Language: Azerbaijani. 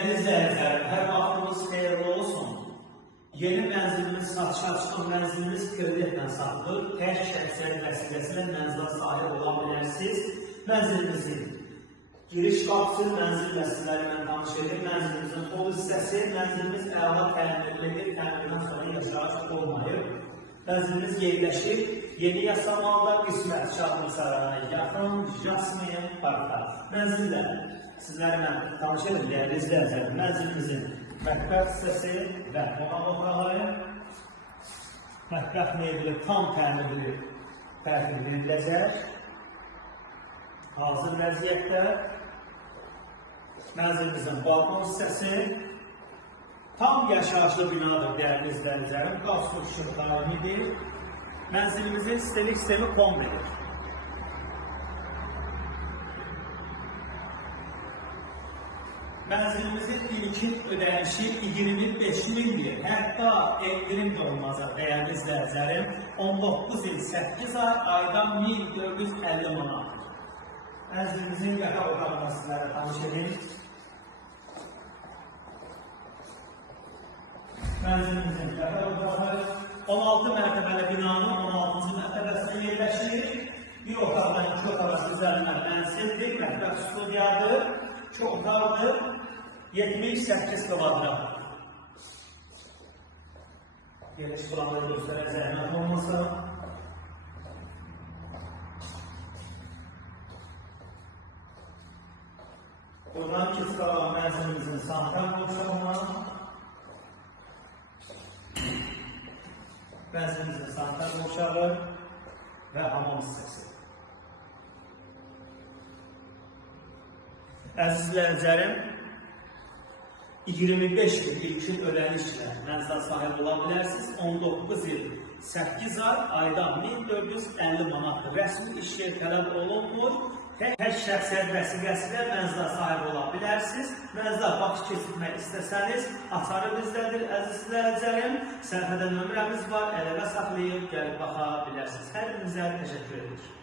Dəyərli izləyicilərim, hər vaxtınız xeyirli olsun. Yeni mənzilimiz satışa çıxan mənzilimiz kreditlə satılır. Tək şəxsiyyət vəsiləsinə mənzilə sahib ola bilərsiniz. Mənzilimizin giriş qapısı, mənzil vəsilələri ilə tanış edir. Mənzilimizin pol hissəsi, mənzilimiz əla təmirlidir, təmirdən sonra yaşayış olmayır. Mənzilimiz yerləşir Yeni Yasamalda qismət Şahdın Sarayına yaxın Jasmin Parkda. Mənzildə sizlərlə tanış edim, dəyərli izləyicilərim. Mənzilimizin mətbəx hissəsi və qonaq otağı, mətbəx mebeli tam təmirli tərtib ediləcək. Hazır vəziyyətdə mənzilimizin balkon hissəsi tam yaşayışlı binadır, dəyərli izləyicilərim. Qaz-su daimidir. Mənzilimizin istilik sistemi kombidir. Mənzilimizin ilkin ödənişi 25.000-dir. Hətta endirim də olmazsa, dəyərli izləyicilərim, 19 il 8 ay, aydan 1450 manatdır. Mənzilimizin yataq otağına sizlərlə tanış edin. Mənzilimizin yataq otağı 16 mərtəbəli binanın 16-cı mərtəbəsində yerləşir. Bir otaqdan 2 otaq üzərində mənzildir, mətbəx studiyadır, 2 otaqdır, 78 kvadrat. Geniş planları göstərən zəhmət olmasa. Buradan keçid alan mənzilimizin santral qurşağına, mənzilimizin santral qurşağı və hamam hissəsi. Əziz izləyicilərim, 25 il ilkin ödənişlə mənzilə sahib ola bilərsiniz. 19 il 8 ay, aydan 1450 manatdır. Rəsmi iş yeri tələb olunmur. Tək şəxsiyyət vəsiləsinə mənzilə sahib ola bilərsiniz. Mənzilə baxış keçirmək istəsəniz, açarı bizdədir. Əziz izləyicilərim, səhifədə nömrəmiz var, əldə saxlayıb gəlib baxa bilərsiniz. Hər birinizə təşəkkür edirik.